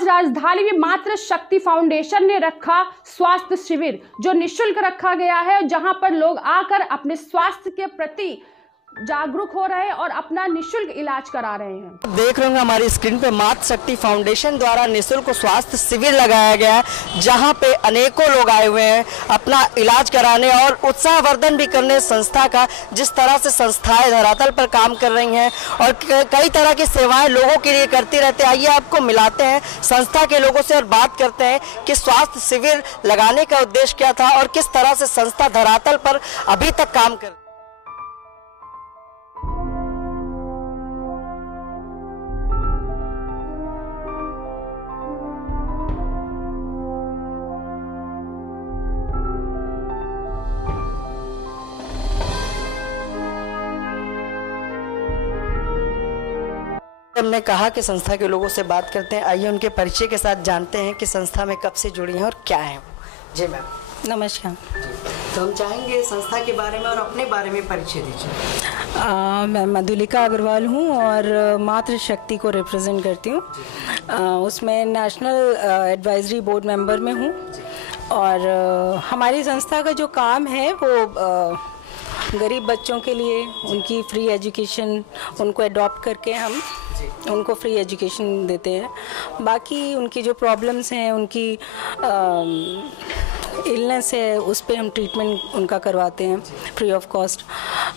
आज राजधानी में मातृ शक्ति फाउंडेशन ने रखा स्वास्थ्य शिविर, जो निःशुल्क रखा गया है, जहां पर लोग आकर अपने स्वास्थ्य के प्रति जागरूक हो रहे हैं और अपना निःशुल्क इलाज करा रहे हैं। देख रहे होंगे हमारी स्क्रीन पे मातृ शक्ति फाउंडेशन द्वारा निःशुल्क स्वास्थ्य शिविर लगाया गया है, जहां पे अनेकों लोग आए हुए हैं अपना इलाज कराने और उत्साहवर्धन भी करने संस्था का। जिस तरह से संस्थाएं धरातल पर काम कर रही हैं और कई तरह की सेवाएं लोगों के लिए करती रहते हैं। आइए आपको मिलाते हैं संस्था के लोगों से और बात करते हैं कि स्वास्थ्य शिविर लगाने का उद्देश्य क्या था और किस तरह से संस्था धरातल पर अभी तक काम कर। हमने कहा कि संस्था के लोगों से बात करते हैं। आइए उनके परिचय के साथ जानते हैं कि संस्था में कब से जुड़ी हैं और क्या है। जी मैम नमस्कार। तो हम चाहेंगे संस्था के बारे में और अपने बारे में परिचय दीजिए। मैं मधुलिका अग्रवाल हूँ और मातृ शक्ति को रिप्रेजेंट करती हूँ। उसमें नेशनल एडवाइजरी बोर्ड मेंबर में हूँ और हमारी संस्था का जो काम है वो गरीब बच्चों के लिए उनकी फ्री एजुकेशन, उनको अडॉप्ट करके हम उनको फ्री एजुकेशन देते हैं। बाकी उनकी जो प्रॉब्लम्स हैं, उनकी इलनेस है, उस पे हम ट्रीटमेंट उनका करवाते हैं फ्री ऑफ कॉस्ट।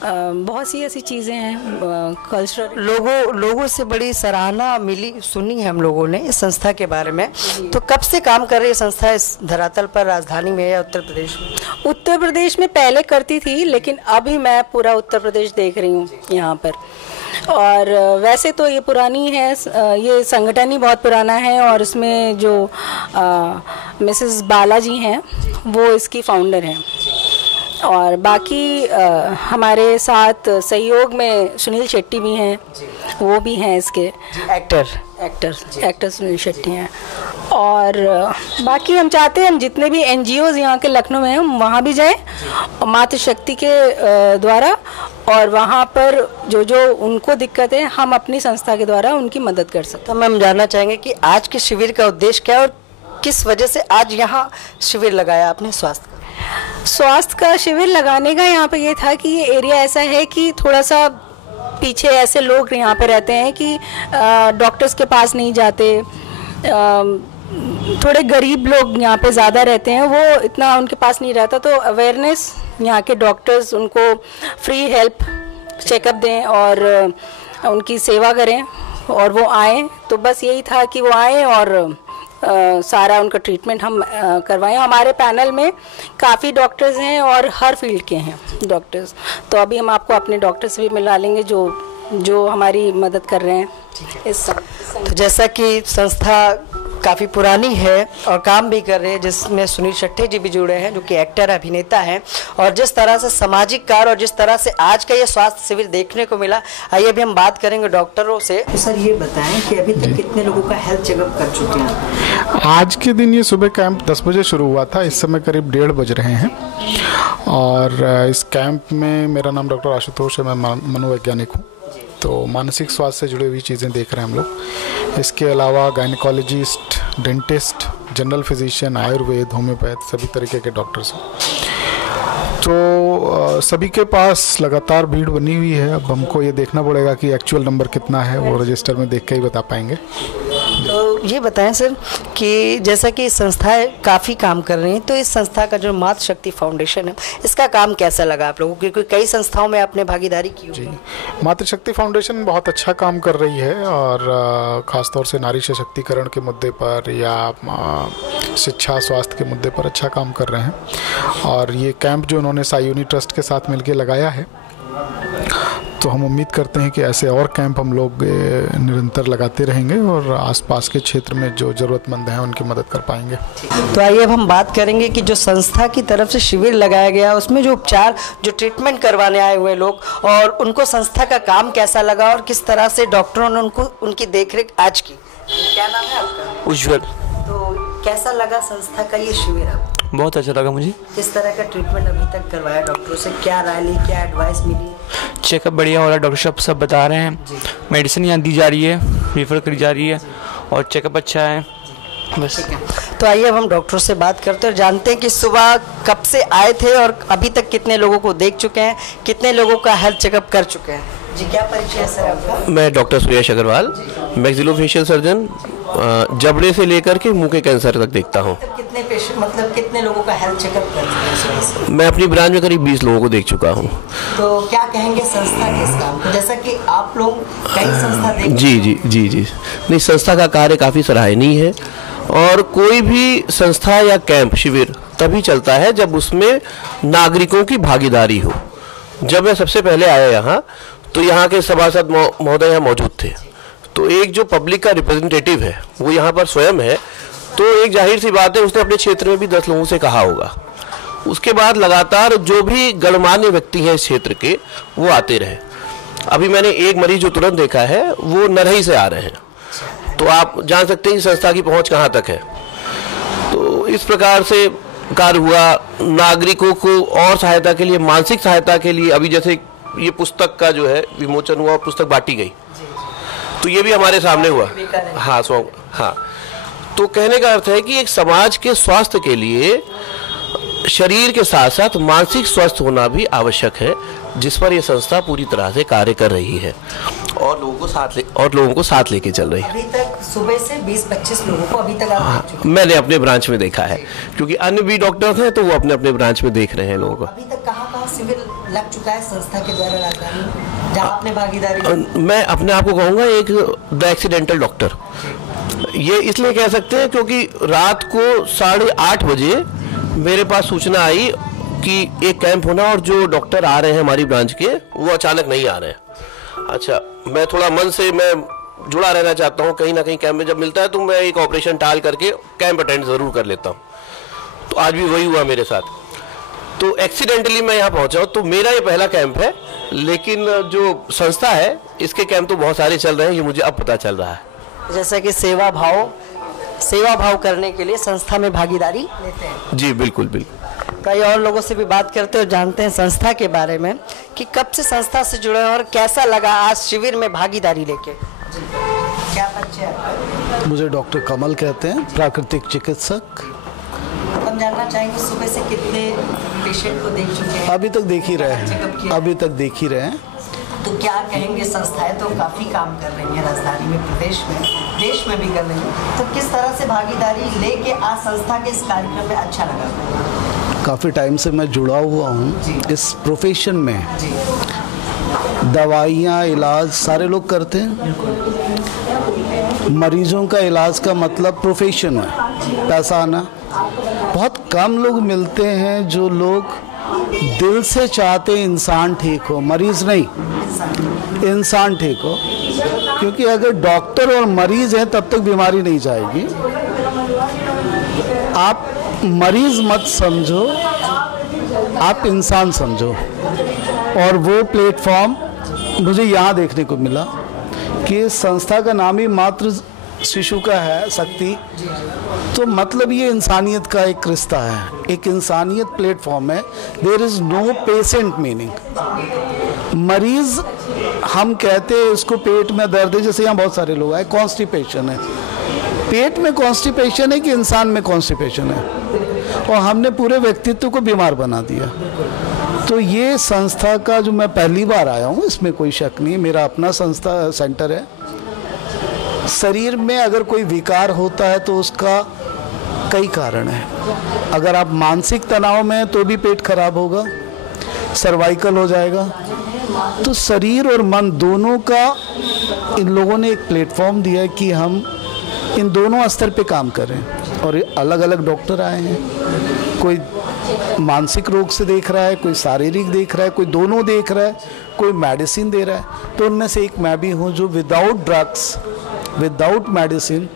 बहुत सी ऐसी चीज़ें हैं कल्चरल। लोगों से बड़ी सराहना मिली, सुनी है हम लोगों ने इस संस्था के बारे में। तो कब से काम कर रही है संस्था इस धरातल पर, राजधानी में या उत्तर प्रदेश में? उत्तर प्रदेश में पहले करती थी, लेकिन अभी मैं पूरा उत्तर प्रदेश देख रही हूँ यहाँ पर। और वैसे तो ये पुरानी है, ये संगठन ही बहुत पुराना है और इसमें जो मिसेस बालाजी हैं वो इसकी फाउंडर हैं। और बाकी हमारे साथ सहयोग में सुनील शेट्टी भी हैं, वो भी हैं इसके एक्टर सुनील शेट्टी हैं। और बाकी हम चाहते हैं हम जितने भी NGOs यहाँ के लखनऊ में हैं हम वहाँ भी जाएं मातृ शक्ति के द्वारा, और वहाँ पर जो उनको दिक्कत है हम अपनी संस्था के द्वारा उनकी मदद कर सकते हैं। तो मैम जानना चाहेंगे कि आज के शिविर का उद्देश्य क्या है और किस वजह से आज यहाँ शिविर लगाया आपने स्वास्थ्य का शिविर लगाने का यहाँ पे ये था कि ये एरिया ऐसा है कि थोड़ा सा पीछे ऐसे लोग यहाँ पे रहते हैं कि डॉक्टर्स के पास नहीं जाते, थोड़े गरीब लोग यहाँ पे ज़्यादा रहते हैं, वो इतना उनके पास नहीं रहता। तो अवेयरनेस, यहाँ के डॉक्टर्स उनको फ्री हेल्प चेकअप दें और उनकी सेवा करें और वो आएँ। तो बस यही था कि वो आएँ और सारा उनका ट्रीटमेंट हम करवाएं। हमारे पैनल में काफ़ी डॉक्टर्स हैं और हर फील्ड के हैं डॉक्टर्स। तो अभी हम आपको अपने डॉक्टर से भी मिला लेंगे जो हमारी मदद कर रहे हैं इस तो जैसा कि संस्था काफ़ी पुरानी है और काम भी कर रहे हैं, जिसमें सुनील शेट्टी जी भी जुड़े हैं जो कि एक्टर अभिनेता हैं, और जिस तरह से सामाजिक कार्य और जिस तरह से आज का ये स्वास्थ्य शिविर देखने को मिला। आइए अभी हम बात करेंगे डॉक्टरों से। तो सर ये बताएं कि अभी तक कितने लोगों का हेल्थ चेकअप कर चुके हैं? आज के दिन ये सुबह कैंप 10 बजे शुरू हुआ था, इस समय करीब 1:30 बज रहे हैं। और इस कैंप में मेरा नाम डॉक्टर आशुतोष है, मैं मनोवैज्ञानिक हूँ। तो मानसिक स्वास्थ्य से जुड़ी हुई चीज़ें देख रहे हैं हम लोग। इसके अलावा gynaecologist, dentist, general physician, Ayurveda, homeopath, सभी तरीके के डॉक्टर्स हैं। तो सभी के पास लगातार भीड़ बनी हुई है। अब हमको ये देखना पड़ेगा कि एक्चुअल नंबर कितना है, वो रजिस्टर में देख के ही बता पाएंगे। तो ये बताएं सर कि जैसा कि संस्थाएं काफ़ी काम कर रही हैं, तो इस संस्था का जो मातृ शक्ति फाउंडेशन है, इसका काम कैसा लगा आप लोगों को? क्योंकि कई संस्थाओं में आपने भागीदारी की होगी। जी, मातृ शक्ति फाउंडेशन बहुत अच्छा काम कर रही है और ख़ासतौर से नारी सशक्तिकरण के मुद्दे पर या शिक्षा स्वास्थ्य के मुद्दे पर अच्छा काम कर रहे हैं। और ये कैंप जो उन्होंने सायूनी ट्रस्ट के साथ मिलकर लगाया है, तो हम उम्मीद करते हैं कि ऐसे और कैंप हम लोग निरंतर लगाते रहेंगे और आसपास के क्षेत्र में जो ज़रूरतमंद हैं उनकी मदद कर पाएंगे। तो आइए अब हम बात करेंगे कि जो संस्था की तरफ से शिविर लगाया गया उसमें जो उपचार, जो ट्रीटमेंट करवाने आए हुए लोग, और उनको संस्था का काम कैसा लगा और किस तरह से डॉक्टरों ने उनको उनकी देखरेख आज की। क्या नाम है आपका? उज्ज्वल। तो कैसा लगा संस्था का ये शिविर आपको? बहुत अच्छा लगा मुझे। किस तरह का ट्रीटमेंट अभी तक करवाया डॉक्टरों से, क्या राय ली, क्या एडवाइस मिली? चेकअप बढ़िया हो रहा है, डॉक्टर साहब सब बता रहे हैं। मेडिसिन यहाँ दी जा रही है, रेफर करी जा रही है और चेकअप अच्छा है। बस। तो आइए अब हम डॉक्टर से बात करते हैं और जानते हैं कि सुबह कब से आए थे और अभी तक कितने लोगों को देख चुके हैं, कितने लोगों का हेल्थ चेकअप कर चुके हैं। जी, क्या परिचय है सर आपका? मैं doctor Suresh Agarwal, maxillofacial surgeon, जबड़े से लेकर के मुंह के कैंसर तक देखता हूँ। कितने पेशेंट, मतलब कितने लोगों का हेल्थ चेकअप कर चुके हैं सुबह से? मैं अपनी ब्रांच में करीब 20 लोगों को देख चुका हूँ। तो क्या कहेंगे संस्था के इस काम को, जैसा कि आप लोग कई संस्था देख? जी, नहीं, संस्था का कार्य काफ़ी सराहनीय है और कोई भी संस्था या कैंप शिविर तभी चलता है जब उसमें नागरिकों की भागीदारी हो। जब मैं सबसे पहले आया यहाँ तो यहाँ के सभासद महोदय यहाँ मौजूद थे, तो एक जो पब्लिक का रिप्रेजेंटेटिव है वो यहाँ पर स्वयं है, तो एक जाहिर सी बात है उसने अपने क्षेत्र में भी 10 लोगों से कहा होगा। उसके बाद लगातार जो भी गणमान्य व्यक्ति हैं इस क्षेत्र के वो आते रहे। अभी मैंने एक मरीज जो तुरंत देखा है वो नरही से आ रहे हैं, तो आप जान सकते हैं कि संस्था की पहुंच कहां तक है। तो इस प्रकार से कार्य हुआ। नागरिकों को और सहायता के लिए, मानसिक सहायता के लिए, अभी जैसे ये पुस्तक का जो है विमोचन हुआ, पुस्तक बांटी गई, तो ये भी हमारे सामने हुआ। हाँ, तो कहने का अर्थ है कि एक समाज के स्वास्थ्य के लिए शरीर के साथ साथ मानसिक स्वस्थ होना भी आवश्यक है, जिस पर यह संस्था पूरी तरह से कार्य कर रही है और लोगों को साथ लेके चल रही है। अभी तक सुबह से 20-25 लोगों को अभी तक आप देख चुके हैं? मैंने अपने ब्रांच में देखा है, क्योंकि अन्य भी डॉक्टर्स हैं तो वो अपने अपने ब्रांच में देख रहे हैं लोगों को। अभी तक कहाँ शिविर लग चुका है संस्था के द्वारा राजधानी, जहाँ आपने भागीदारी? मैं अपने आप को कहूँगा एक द एक्सीडेंटल डॉक्टर। ये इसलिए कह सकते हैं क्योंकि रात को 8:30 बजे मेरे पास सूचना आई कि एक कैंप होना और जो डॉक्टर आ रहे हैं हमारी ब्रांच के वो अचानक नहीं आ रहे हैं। अच्छा, मैं थोड़ा मन से मैं जुड़ा रहना चाहता हूँ, कहीं ना कहीं कैंप में जब मिलता है तो मैं एक ऑपरेशन टाल करके कैंप अटेंड ज़रूर कर लेता हूँ। तो आज भी वही हुआ मेरे साथ। तो एक्सीडेंटली मैं यहाँ पहुँचा हूँ, तो मेरा ये पहला कैंप है, लेकिन जो संस्था है इसके कैंप तो बहुत सारे चल रहे हैं, ये मुझे अब पता चल रहा है। जैसा कि सेवा भाव करने के लिए संस्था में भागीदारी लेते हैं। जी बिल्कुल। कई और लोगों से भी बात करते हैं और जानते हैं संस्था के बारे में कि कब से संस्था से जुड़े हैं और कैसा लगा आज शिविर में भागीदारी लेके। क्या परिचय है? मुझे डॉक्टर कमल कहते हैं, प्राकृतिक चिकित्सक। हम जानना चाहेंगे सुबह से कितने पेशेंट को देख चुके हैं? अभी तक देख ही रहे हैं। तो क्या कहेंगे, संस्थाएं तो काफ़ी काम कर रही हैं राजधानी में, प्रदेश में, देश में भी कर रही हैं, तो किस तरह से भागीदारी लेके आज संस्था के इस कार्यक्रम में अच्छा लगा? काफ़ी टाइम से मैं जुड़ा हुआ हूँ इस प्रोफेशन में। दवाइयाँ, इलाज सारे लोग करते हैं। मरीजों का इलाज का मतलब प्रोफेशन है, पैसा आना। बहुत कम लोग मिलते हैं जो लोग दिल से चाहते इंसान ठीक हो, मरीज नहीं, इंसान ठीक हो। क्योंकि अगर डॉक्टर और मरीज हैं तब तक बीमारी नहीं जाएगी। आप मरीज मत समझो, आप इंसान समझो। और वो प्लेटफॉर्म मुझे यहाँ देखने को मिला कि संस्था का नाम ही मातृ शिशु का है, शक्ति, तो मतलब ये इंसानियत का एक रिश्ता है, एक इंसानियत प्लेटफॉर्म है। There is no patient meaning. मरीज हम कहते हैं इसको पेट में दर्द है, जैसे यहाँ बहुत सारे लोग आए, कॉन्स्टिपेशन है। पेट में कॉन्स्टिपेशन है कि इंसान में कॉन्स्टिपेशन है, और हमने पूरे व्यक्तित्व को बीमार बना दिया। तो ये संस्था का जो मैं पहली बार आया हूँ, इसमें कोई शक नहीं, मेरा अपना संस्था सेंटर है। शरीर में अगर कोई विकार होता है तो उसका कई कारण है। अगर आप मानसिक तनाव में हैं तो भी पेट खराब होगा, सर्वाइकल हो जाएगा। तो शरीर और मन दोनों का इन लोगों ने एक प्लेटफॉर्म दिया है कि हम इन दोनों स्तर पे काम करें। और अलग अलग डॉक्टर आए हैं, कोई मानसिक रोग से देख रहा है, कोई शारीरिक देख रहा है, कोई दोनों देख रहा है, कोई मेडिसिन दे रहा है। तो उनमें से एक मैं भी हूँ जो विदाउट ड्रग्स, विदाउट मेडिसिन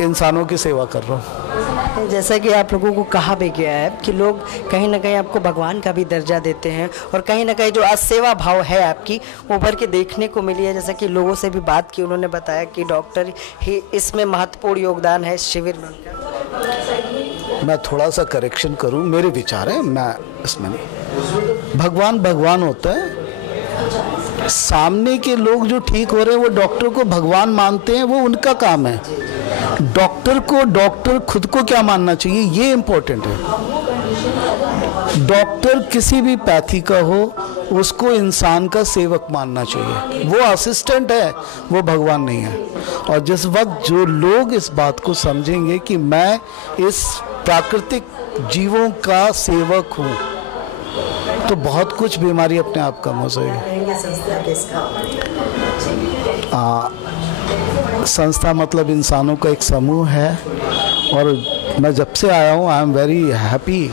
इंसानों की सेवा कर रहा हूँ। जैसा कि आप लोगों को कहा भी गया है कि लोग कहीं ना कहीं आपको भगवान का भी दर्जा देते हैं, और कहीं ना कहीं जो सेवा भाव है आपकी उभर के देखने को मिली है। जैसा कि लोगों से भी बात की, उन्होंने बताया कि डॉक्टर ही इसमें महत्वपूर्ण योगदान है इस शिविर में। मैं थोड़ा सा करेक्शन करूँ, मेरे विचार है, मैं इसमें नहीं। भगवान होता है, सामने के लोग जो ठीक हो रहे हैं वो डॉक्टर को भगवान मानते हैं, वो उनका काम है। डॉक्टर खुद को क्या मानना चाहिए, ये इम्पोर्टेंट है। डॉक्टर किसी भी पैथी का हो, उसको इंसान का सेवक मानना चाहिए। वो असिस्टेंट है, वो भगवान नहीं है। और जिस वक्त जो लोग इस बात को समझेंगे कि मैं इस प्राकृतिक जीवों का सेवक हूँ, तो बहुत कुछ बीमारी अपने आप कम हो जाएगी। संस्था मतलब इंसानों का एक समूह है। और मैं जब से आया हूँ, आई एम वेरी हैप्पी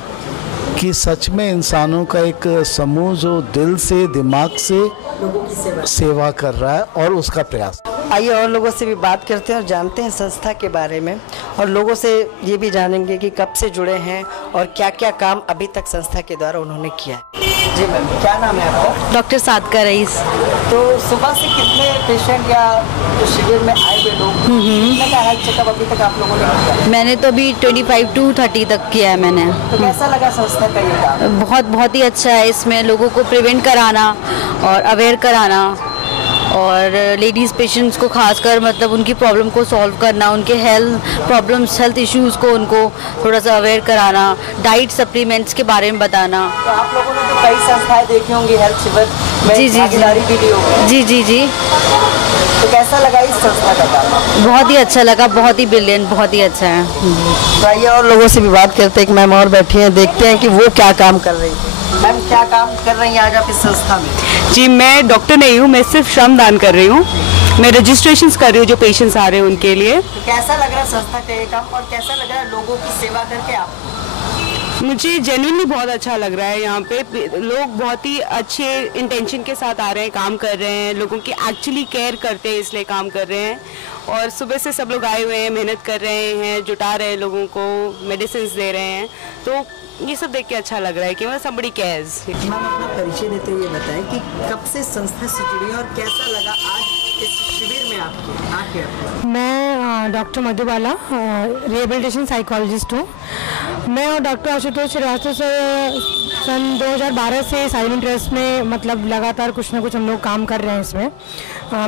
कि सच में इंसानों का एक समूह जो दिल से, दिमाग से लोगों की सेवा कर रहा है और उसका प्रयास। आइए और लोगों से भी बात करते हैं और जानते हैं संस्था के बारे में, और लोगों से ये भी जानेंगे कि कब से जुड़े हैं और क्या क्या काम अभी तक संस्था के द्वारा उन्होंने किया है। जी मैम, क्या नाम है आपका? Doctor सादका rice. तो सुबह से कितने पेशेंट या तो शिविर में आए हुए लोग, कितने का हेल्थ चेकअप अभी तक आप लोगों ने किया? मैंने तो अभी 25 to 30 तक किया है मैंने। तो कैसा लगा संस्था का ये काम? बहुत ही अच्छा है। इसमें लोगों को प्रिवेंट कराना और अवेयर कराना, और लेडीज़ पेशेंट्स को खासकर मतलब उनकी प्रॉब्लम को सॉल्व करना, उनके हेल्थ इश्यूज़ को उनको थोड़ा सा अवेयर कराना, डाइट सप्लीमेंट्स के बारे में बताना। तो आप लोगों ने तो कई संस्थाएं देखी होंगी हेल्थ शिविर में, भागीदारी भी ली होगी। जी। तो कैसा लगा इस संस्था का काम? बहुत ही अच्छा लगा, बहुत ही ब्रिलियंट, बहुत ही अच्छा है। तो आइए और लोगों से भी बात करते हैं। एक मैम और बैठी हैं, देखते हैं कि वो क्या काम कर रही है। मैम, क्या काम कर रही हैं आज आप इस संस्था में? जी, मैं डॉक्टर नहीं हूँ, मैं सिर्फ श्रमदान कर रही हूँ। मैं रजिस्ट्रेशंस कर रही हूँ जो पेशेंट्स आ रहे हैं उनके लिए। तो कैसा लग रहा है संस्था का ये काम, और कैसा लग रहा है लोगों की सेवा करके आपको? मुझे जेन्युइनली बहुत अच्छा लग रहा है। यहाँ पे लोग बहुत ही अच्छे इंटेंशन के साथ आ रहे हैं, काम कर रहे हैं, लोगों की एक्चुअली केयर करते हैं इसलिए काम कर रहे हैं। और सुबह से सब लोग आए हुए हैं, मेहनत कर रहे हैं, जुटा रहे हैं लोगों को, मेडिसिन दे रहे हैं। तो ये सब देख के अच्छा लग रहा है कि मतलब somebody cares। मैम, अपना परिचय देते हुए बताएं कि कब से संस्था से जुड़ी और कैसा लगा आज इस शिविर में आके? मैं डॉक्टर मधुबाला, रिहेबिलिटेशन साइकोलॉजिस्ट हूँ। मैं और डॉक्टर आशुतोष श्रीवास्तव से सन 2012 से साइलेंट ट्रस्ट में मतलब लगातार कुछ ना कुछ हम लोग काम कर रहे हैं इसमें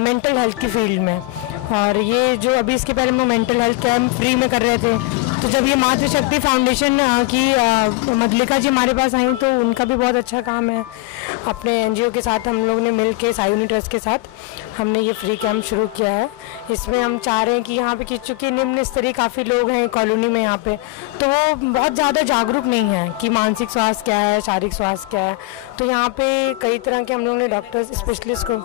मेंटल हेल्थ की फील्ड में। और ये जो अभी इसके पहले हम लोग मेंटल हेल्थ कैम्प फ्री में कर रहे थे, तो जब ये मातृशक्ति फाउंडेशन की मधलिका जी हमारे पास आई, तो उनका भी बहुत अच्छा काम है। अपने एनजीओ के साथ हम लोग ने मिल के साइलेंट ट्रस्ट के साथ हमने ये फ्री कैंप शुरू किया है। इसमें हम चाह रहे हैं कि यहाँ पे चूँकि निम्न स्तरीय काफ़ी लोग हैं कॉलोनी में यहाँ पे, तो वो बहुत ज़्यादा जागरूक नहीं है कि मानसिक स्वास्थ्य क्या है, शारीरिक स्वास्थ्य क्या है। तो यहाँ पे कई तरह के हम लोग ने डॉक्टर्स स्पेशलिस्ट को,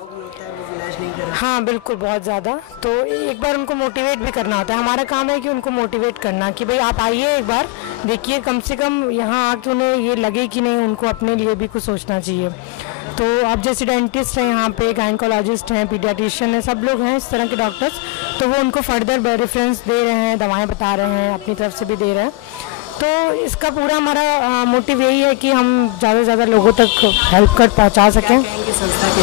हाँ बिल्कुल, बहुत ज़्यादा। तो एक बार उनको मोटिवेट भी करना होता है। हमारा काम है कि उनको मोटिवेट करना कि भाई आप आइए, एक बार देखिए, कम से कम यहाँ आके उन्हें ये लगे कि नहीं, उनको अपने लिए भी कुछ सोचना चाहिए। तो आप जैसे डेंटिस्ट हैं यहाँ पे, गायनकोलॉजिस्ट हैं, पीडियाट्रिशियन हैं, सब लोग हैं इस तरह के डॉक्टर्स, तो वो उनको फर्दर रेफरेंस दे रहे हैं, दवाएँ बता रहे हैं, अपनी तरफ से भी दे रहे हैं। तो इसका पूरा हमारा मोटिव यही है कि हम ज़्यादा से ज़्यादा लोगों तक हेल्प कर पहुँचा सकें। संस्था के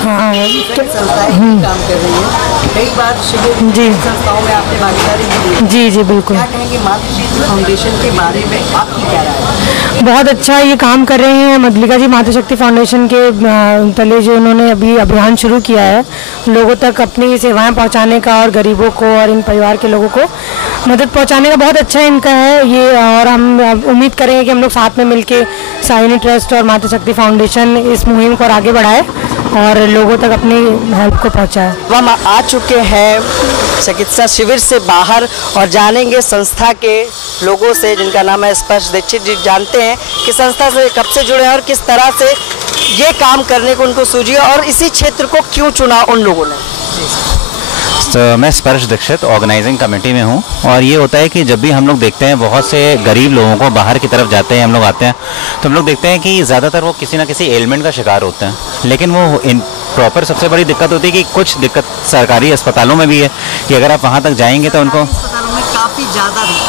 हाँ, काम कर रही है, कई बार शिविर जी संस्थाओं में आपने भागीदारी दी। जी बिल्कुल। क्या कहेंगे मातृशक्ति फाउंडेशन के बारे में, आपकी क्या राय है? बहुत अच्छा ये काम कर रहे हैं मधलिका जी। मातृशक्ति फाउंडेशन के तले जो उन्होंने अभी अभियान शुरू किया है लोगों तक अपनी सेवाएं पहुंचाने का, और गरीबों को और इन परिवार के लोगों को मदद पहुंचाने का, बहुत अच्छा इनका है ये। और हम उम्मीद करेंगे कि हम लोग साथ में मिलके साइलेंट ट्रस्ट और मातृशक्ति फाउंडेशन इस मुहिम को आगे बढ़ाए और लोगों तक अपनी हेल्प को पहुंचाए। हम आ चुके हैं चिकित्सा शिविर से बाहर और जानेंगे संस्था के लोगों से, जिनका नाम है स्पर्श दीक्षित जी। जानते हैं कि संस्था से कब से जुड़े हैं और किस तरह से ये काम करने को उनको सूझी और इसी क्षेत्र को क्यों चुना उन लोगों ने। तो मैं स्पर्श दीक्षित ऑर्गेनाइजिंग कमेटी में हूँ। और ये होता है कि जब भी हम लोग देखते हैं बहुत से गरीब लोगों को बाहर की तरफ जाते हैं, हम लोग आते हैं, तो हम लोग देखते हैं कि ज़्यादातर वो किसी ना किसी एलिमेंट का शिकार होते हैं। लेकिन वो इन प्रॉपर सबसे बड़ी दिक्कत होती है कि कुछ दिक्कत सरकारी अस्पतालों में भी है कि अगर आप वहाँ तक जाएंगे तो उनको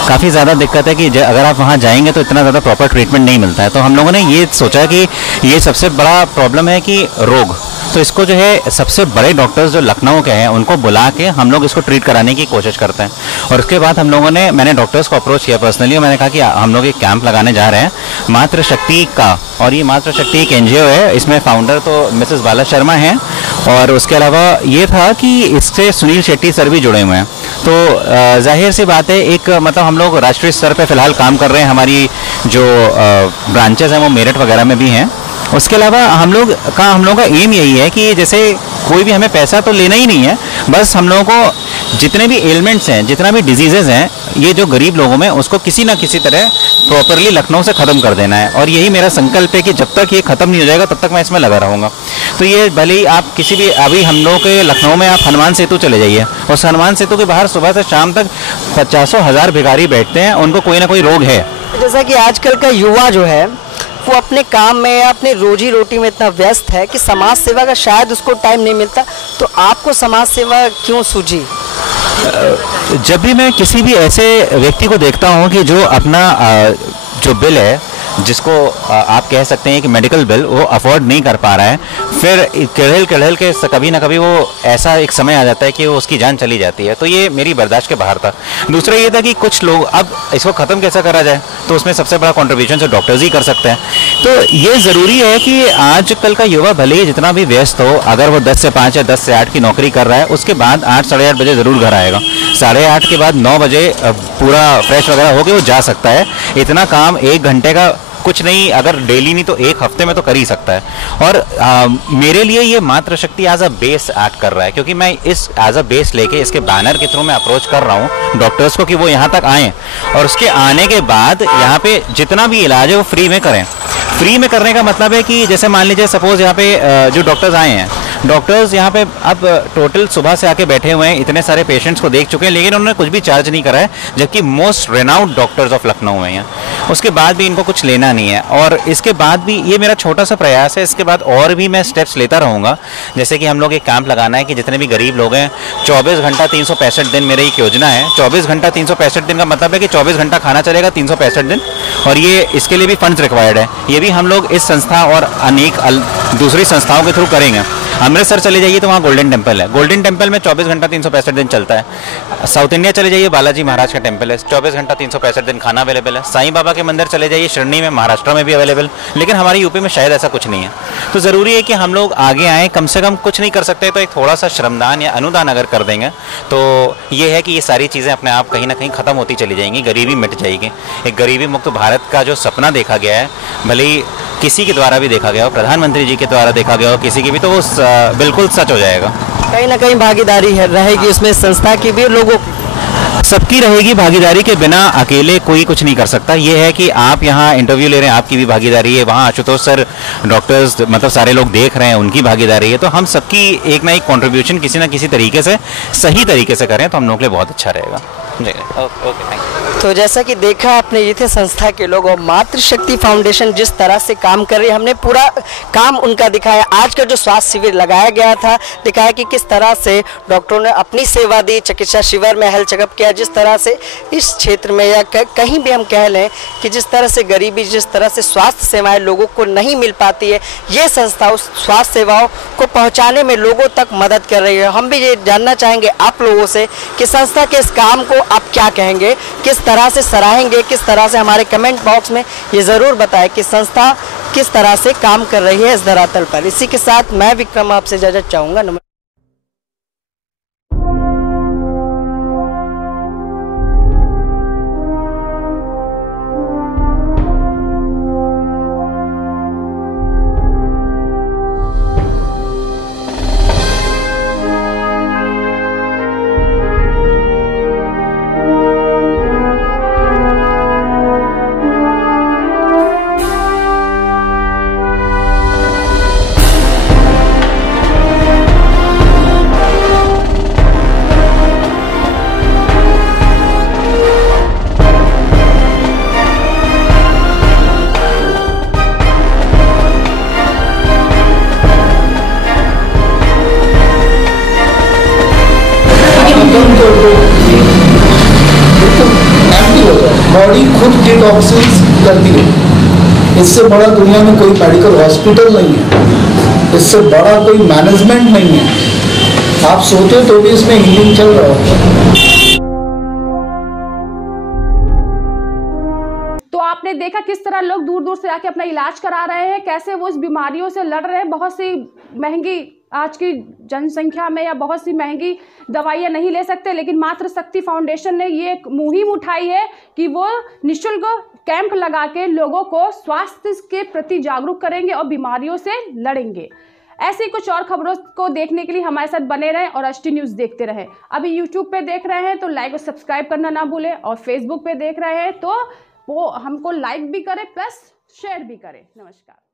काफ़ी ज़्यादा दिक्कत है कि अगर आप वहाँ जाएंगे तो इतना ज़्यादा प्रॉपर ट्रीटमेंट नहीं मिलता है। तो हम लोगों ने ये सोचा कि ये सबसे बड़ा प्रॉब्लम है कि रोग, तो इसको जो है सबसे बड़े डॉक्टर्स जो लखनऊ के हैं उनको बुला के हम लोग इसको ट्रीट कराने की कोशिश करते हैं। और उसके बाद मैंने डॉक्टर्स को अप्रोच किया पर्सनली और मैंने कहा कि हम लोग एक कैंप लगाने जा रहे हैं मातृशक्ति का। और ये मातृशक्ति एक एनजीओ है, इसमें फाउंडर तो मिसेस बाला शर्मा हैं और उसके अलावा ये था कि इससे सुनील शेट्टी सर भी जुड़े हुए हैं। तो जाहिर सी बात है, एक मतलब हम लोग राष्ट्रीय स्तर पे फिलहाल काम कर रहे हैं, हमारी जो ब्रांचेस हैं वो मेरठ वगैरह में भी हैं। उसके अलावा हम लोग का एम यही है कि जैसे कोई भी हमें पैसा तो लेना ही नहीं है, बस हम लोगों को जितने भी एलिमेंट्स हैं, जितना भी डिजीजेज हैं, ये जो गरीब लोगों में, उसको किसी ना किसी तरह प्रॉपरली लखनऊ से ख़त्म कर देना है। और यही मेरा संकल्प है कि जब तक ये ख़त्म नहीं हो जाएगा तब तक मैं इसमें लगा रहूँगा। तो ये भले ही आप किसी भी, अभी हम लोग के लखनऊ में आप हनुमान सेतु चले जाइए, उस हनुमान सेतु के बाहर सुबह से शाम तक 50,000 भिखारी बैठते हैं, उनको कोई ना कोई रोग है। जैसा कि आजकल का युवा जो है वो अपने काम में या अपने रोजी रोटी में इतना व्यस्त है कि समाज सेवा का शायद उसको टाइम नहीं मिलता। तो आपको समाज सेवा क्यों सूझी? जब भी मैं किसी भी ऐसे व्यक्ति को देखता हूं कि जो अपना जो बिल है, जिसको आप कह सकते हैं कि मेडिकल बिल, वो अफोर्ड नहीं कर पा रहा है, फिर कड़हल के कभी ना कभी वो ऐसा एक समय आ जाता है कि वो उसकी जान चली जाती है। तो ये मेरी बर्दाश्त के बाहर था। दूसरा ये था कि कुछ लोग, अब इसको ख़त्म कैसे करा जाए, तो उसमें सबसे बड़ा कॉन्ट्रीब्यूशन तो डॉक्टर्स ही कर सकते हैं। तो ये ज़रूरी है कि आजकल का युवा भले ही जितना भी व्यस्त हो, अगर वो 10 से 5 या 10 से 8 की नौकरी कर रहा है, उसके बाद 8 साढ़े 8 बजे ज़रूर घर आएगा। 8:30 के बाद 9 बजे पूरा फ्रेश वगैरह होकर वो जा सकता है। इतना काम 1 घंटे का कुछ नहीं, अगर डेली नहीं तो 1 हफ्ते में तो कर ही सकता है। और मेरे लिए ये मातृशक्ति एज अ बेस एक्ट कर रहा है, क्योंकि मैं इस एज अ बेस लेके इसके बैनर के थ्रू मैं अप्रोच कर रहा हूँ डॉक्टर्स को कि वो यहाँ तक आएँ, और उसके आने के बाद यहाँ पे जितना भी इलाज है वो फ्री में करें। फ्री में करने का मतलब है कि जैसे मान लीजिए सपोज यहाँ पे जो डॉक्टर्स आए हैं, डॉक्टर्स यहाँ पे अब टोटल सुबह से आके बैठे हुए हैं, इतने सारे पेशेंट्स को देख चुके हैं, लेकिन उन्होंने कुछ भी चार्ज नहीं करा है, जबकि most renowned doctors of Lucknow में हैं। उसके बाद भी इनको कुछ लेना नहीं है। और इसके बाद भी ये मेरा छोटा सा प्रयास है, इसके बाद और भी मैं स्टेप्स लेता रहूँगा। जैसे कि हम लोग एक कैंप लगाना है कि जितने भी गरीब लोग हैं, 24 घंटा 365 दिन मेरी एक योजना है। 24 घंटा 365 दिन का मतलब है कि 24 घंटा खाना चलेगा 365 दिन, और ये इसके लिए भी फंड्स रिक्वायर्ड है। ये भी हम लोग इस संस्था और अनेक दूसरी संस्थाओं के थ्रू करेंगे। अमृतसर चले जाइए तो वहाँ गोल्डन टेम्पल है, गोल्डन टेम्पल में 24 घंटा 365 दिन चलता है। साउथ इंडिया चले जाइए, बालाजी महाराज का टेम्पल है, 24 घंटा 365 दिन खाना अवेलेबल है। साईं बाबा के मंदिर चले जाइए, शिरडी में, महाराष्ट्र में भी अवेलेबल, लेकिन हमारे यूपी में शायद ऐसा कुछ नहीं है। तो ज़रूरी है कि हम लोग आगे आएँ, कम से कम कुछ नहीं कर सकते तो एक थोड़ा सा श्रमदान या अनुदान अगर कर देंगे तो ये है कि ये सारी चीज़ें अपने आप कहीं ना कहीं ख़त्म होती चली जाएंगी, गरीबी मिट जाएगी। एक गरीबी मुक्त भारत का जो सपना देखा गया है, भले ही किसी के द्वारा भी देखा गया हो, प्रधानमंत्री जी के द्वारा देखा गया हो, किसी की भी, तो वो बिल्कुल सच हो जाएगा। कहीं ना कहीं भागीदारी रहेगी उसमें, संस्था की भी, लोगों सबकी रहेगी भागीदारी के बिना अकेले कोई कुछ नहीं कर सकता। ये है कि आप यहाँ इंटरव्यू ले रहे हैं, आपकी भी भागीदारी है, वहाँ आशुतोष सर, डॉक्टर्स, मतलब सारे लोग देख रहे हैं, उनकी भागीदारी है। तो हम सबकी एक ना एक कंट्रीब्यूशन किसी ना किसी तरीके से, सही तरीके से करें तो हम लोग के लिए बहुत अच्छा रहेगा। Okay, thank you. तो जैसा कि देखा आपने, ये थे संस्था के लोग, और मातृशक्ति फाउंडेशन जिस तरह से काम कर रही है, हमने पूरा काम उनका दिखाया। आज का जो स्वास्थ्य शिविर लगाया गया था, दिखाया कि किस तरह से डॉक्टरों ने अपनी सेवा दी, चिकित्सा शिविर में हेल्थ चेकअप किया। जिस तरह से इस क्षेत्र में या कहीं भी हम कह लें कि जिस तरह से गरीबी, जिस तरह से स्वास्थ्य सेवाएं लोगों को नहीं मिल पाती है, ये संस्था उस स्वास्थ्य सेवाओं को पहुँचाने में लोगों तक मदद कर रही है। हम भी ये जानना चाहेंगे आप लोगों से कि संस्था के इस काम को आप क्या कहेंगे, किस तरह से सराहेंगे, किस तरह से हमारे कमेंट बॉक्स में ये ज़रूर बताएं कि संस्था किस तरह से काम कर रही है इस धरातल पर। इसी के साथ मैं विक्रम आपसे इजाज़त चाहूँगा। नमस्कार। बॉडी खुद डिटॉक्सिस करती है। इससे बड़ा दुनिया में कोई मेडिकल हॉस्पिटल नहीं है, इससे बड़ा कोई मैनेजमेंट नहीं है। आप सोते तो भी इसमें हीलिंग चल रहा होगा। तो आपने देखा किस तरह लोग दूर दूर से आके अपना इलाज करा रहे हैं, कैसे वो इस बीमारियों से लड़ रहे हैं। बहुत सी महंगी आज की जनसंख्या में या बहुत सी महंगी दवाइयाँ नहीं ले सकते, लेकिन मातृ शक्ति फाउंडेशन ने ये एक मुहिम उठाई है कि वो निःशुल्क कैंप लगा के लोगों को स्वास्थ्य के प्रति जागरूक करेंगे और बीमारियों से लड़ेंगे। ऐसी कुछ और खबरों को देखने के लिए हमारे साथ बने रहें और एचटी न्यूज़ देखते रहें। अभी यूट्यूब पे देख रहे हैं तो लाइक और सब्सक्राइब करना ना भूलें, और फेसबुक पे देख रहे हैं तो वो हमको लाइक भी करें प्लस शेयर भी करें। नमस्कार।